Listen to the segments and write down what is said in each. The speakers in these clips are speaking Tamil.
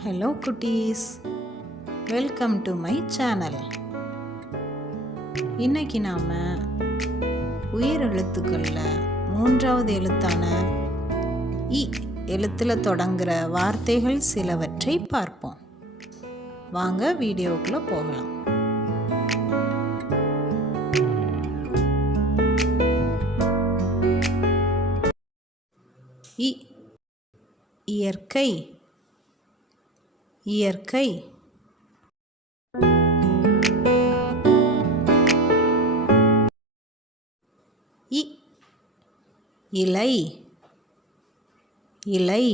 ஹலோ குட்டீஸ், வெல்கம் டு மை சேனல். இன்னைக்கு நாம் உயிர் எழுத்துக்களில் 3வது எழுத்தான இ எழுத்தில் தொடங்குகிற வார்த்தைகள் சிலவற்றை பார்ப்போம். வாங்க வீடியோக்குள்ளே போகலாம். இ இயற்கை, இயற்கை. இ இலை, இலை.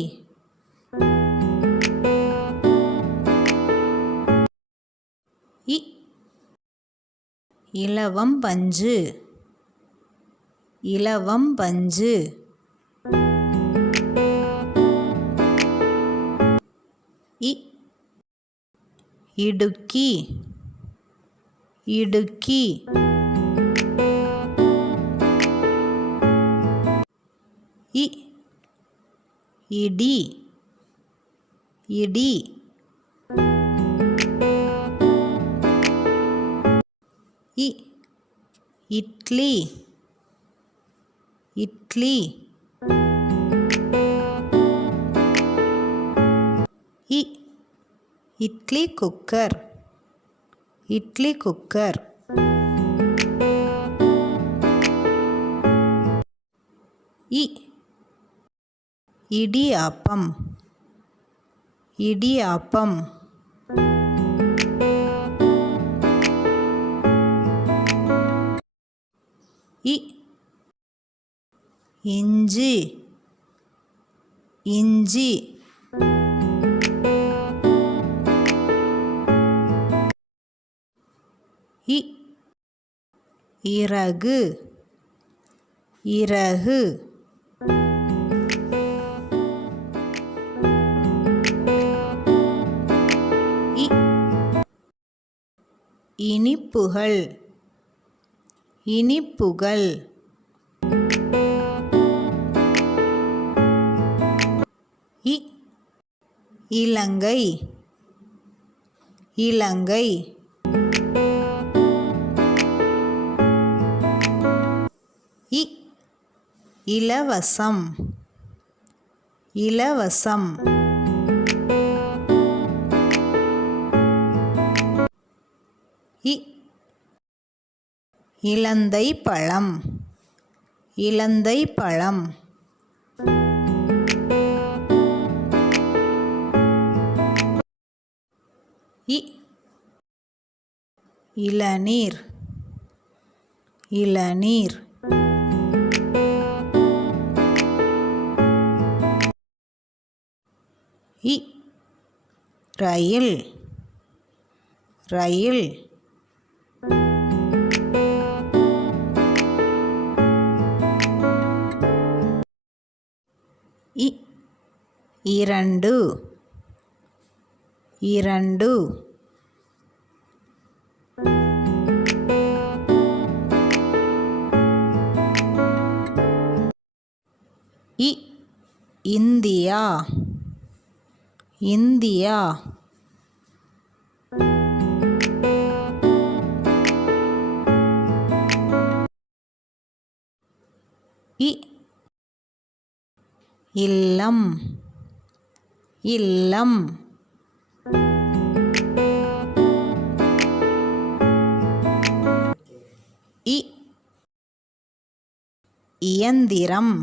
இ இலவம் பஞ்சு, இலவம் பஞ்சு. இ இடுக்கி, இடுக்கி. இ இடி, இடி. இ இட்லி, இட்லி. இ இட்லி குக்கர், இட்லி குக்கர். இ இடியாப்பம், இடியாப்பம். இ இஞ்சி, இஞ்சி. இ இறகு, இறகு. இ இனிப்புகள், இனிப்புகள். இ இலங்கை, இலங்கை. இ இலவசம், இலவசம். இ இலந்தை பழம், இலந்தை பழம். இ இளநீர், இளநீர். இ ரயில், ரயில். இ இரண்டு, இரண்டு. இ இந்தியா, இந்தியா. இ இல்லம், இல்லம். இ இயந்திரம்,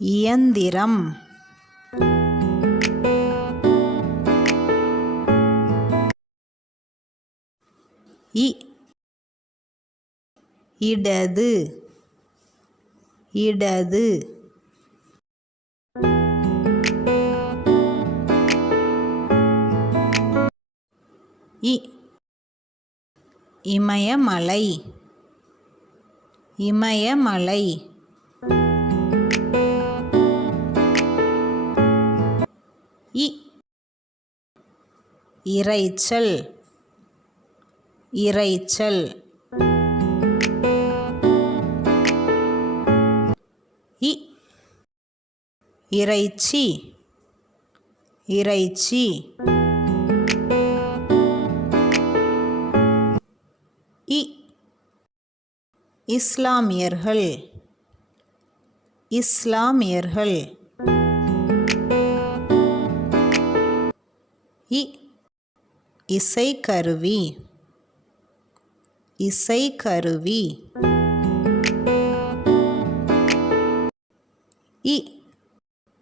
இயந்திரம். இ இடது, இடது. இ இமயமலை, இமயமலை. இ இரைச்சல், இரைச்சல். இ இறைச்சி, இறைச்சி. இஸ்லாமியர்கள். இஸ்லாமியர்கள். இசைக்கருவி. இசைக்கருவி.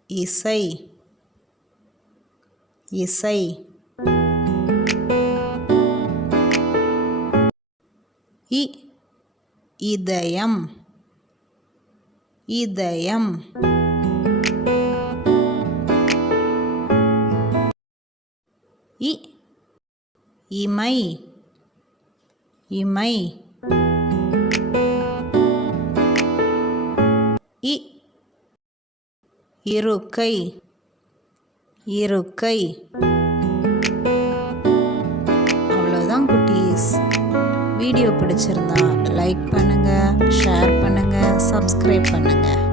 இசை. இசை. இதயம். இதயம். இமை. இமை. இருக்கை. இருக்கை. அவ்வளோதான் குட்டீஸ். வீடியோ பிடிச்சிருந்தா லைக் பண்ணுங்கள், ஷேர் பண்ணுங்கள், சப்ஸ்கிரைப் பண்ணுங்கள்.